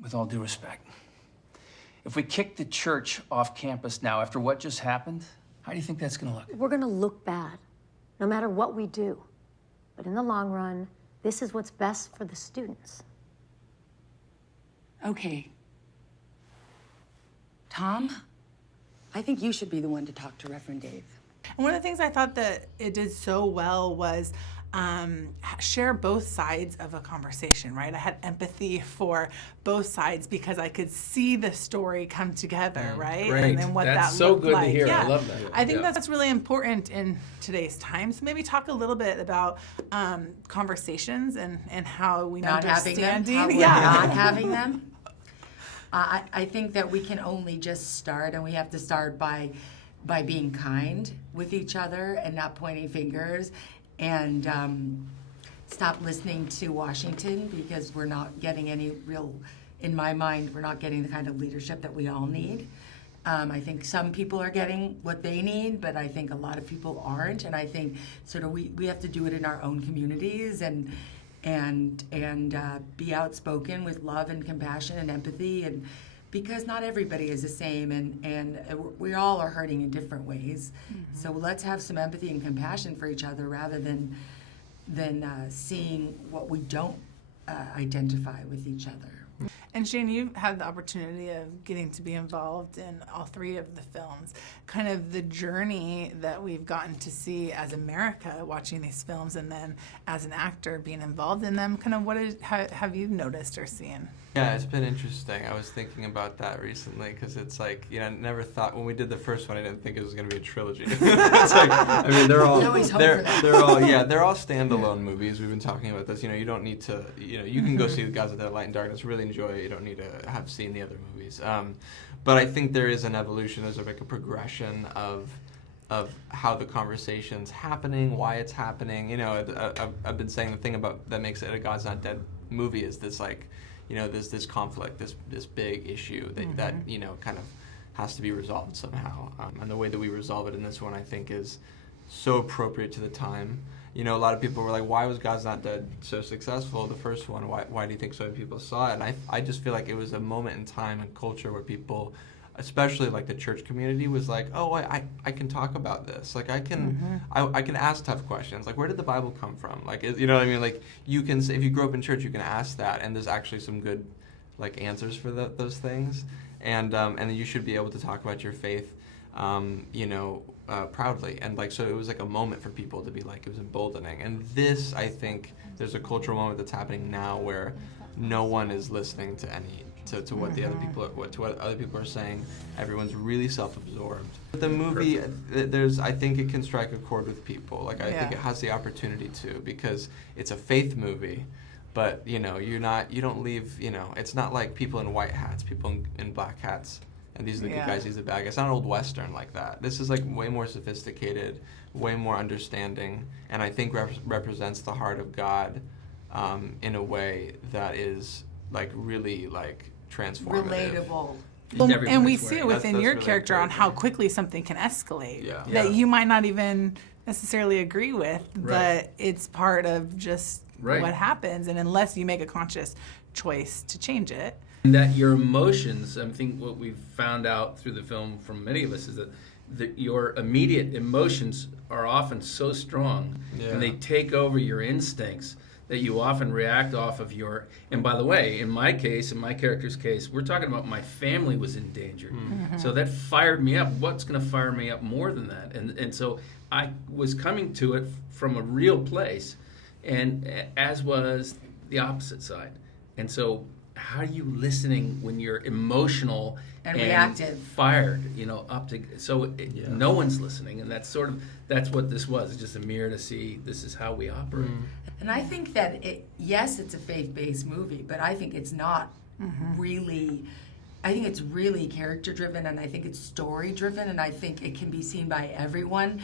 with all due respect, if we kick the church off campus now after what just happened, how do you think that's going to look? We're going to look bad, no matter what we do. But in the long run, this is what's best for the students. Okay. Tom, I think you should be the one to talk to Reverend Dave. And one of the things I thought that it did so well was share both sides of a conversation, right? I had empathy for both sides because I could see the story come together, right? Great. And what That's that so looked good like. to hear. Yeah. I love that. I think that's really important in today's time. So maybe talk a little bit about conversations and how we Not having them? How we're not having them? I think that we can only just start, and we have to start by being kind with each other and not pointing fingers, and stop listening to Washington, because we're not getting any real, in my mind, we're not getting the kind of leadership that we all need. I think some people are getting what they need, but I think a lot of people aren't, and I think sort of we have to do it in our own communities and be outspoken with love and compassion and empathy, and because not everybody is the same, and we all are hurting in different ways. Mm-hmm. So let's have some empathy and compassion for each other rather than seeing what we don't identify with each other. And Shane, you've had the opportunity of getting to be involved in all three of the films. Kind of the journey that we've gotten to see as America watching these films, and then as an actor being involved in them. Kind of how have you noticed or seen? Yeah, it's been interesting. I was thinking about that recently because it's like, I never thought when we did the first one, I didn't think it was going to be a trilogy. It's like, I mean, they're all they're all standalone movies. We've been talking about this. You don't need to. You can go see the Gods of Dead, Light and Darkness, really enjoy it. You don't need to have seen the other movies. But I think there is an evolution. There's like a progression of how the conversation's happening, why it's happening. I've been saying the thing about that makes it a God's Not Dead movie is this like. There's this conflict, this big issue that kind of has to be resolved somehow. And the way that we resolve it in this one, I think, is so appropriate to the time. A lot of people were like, why was God's Not Dead so successful, the first one? Why do you think so many people saw it? And I just feel like it was a moment in time and culture where people, especially like the church community, was like, oh, I can talk about this. Like I can ask tough questions. Like, where did the Bible come from? Like, you know what I mean? Like you can, if you grew up in church, you can ask that, and there's actually some good like answers for those things. And you should be able to talk about your faith, proudly. And like, so it was like a moment for people to be like, it was emboldening. And this, I think, there's a cultural moment that's happening now where no one is listening to what the other people what other people are saying. Everyone's really self-absorbed. The movie, I think it can strike a chord with people. Like I think it has the opportunity to, because it's a faith movie, but you don't leave. It's not like people in white hats, people in black hats, and these are the good guys, these are the bad guys. It's not an old Western like that. This is like way more sophisticated, way more understanding, and I think represents the heart of God in a way that is like really like transformative. Relatable. And we see it within your really character on how encouraging. quickly something can escalate Yeah. that you might not even necessarily agree with, but it's part of just what happens, and unless you make a conscious choice to change it. And that your emotions, I think what we've found out through the film from many of us is that your immediate emotions are often so strong, and they take over your instincts, that you often react off of your, and by the way, in my case, in my character's case, we're talking about my family was in danger. Mm-hmm. So that fired me up. What's going to fire me up more than that? And so I was coming to it from a real place, and as was the opposite side. And so how are you listening when you're emotional and reactive, fired, up to, so no one's listening, and that's what this was. It's just a mirror to see this is how we operate. And I think that it's a faith-based movie, but I think it's not really. I think it's really character-driven, and I think it's story-driven, and I think it can be seen by everyone.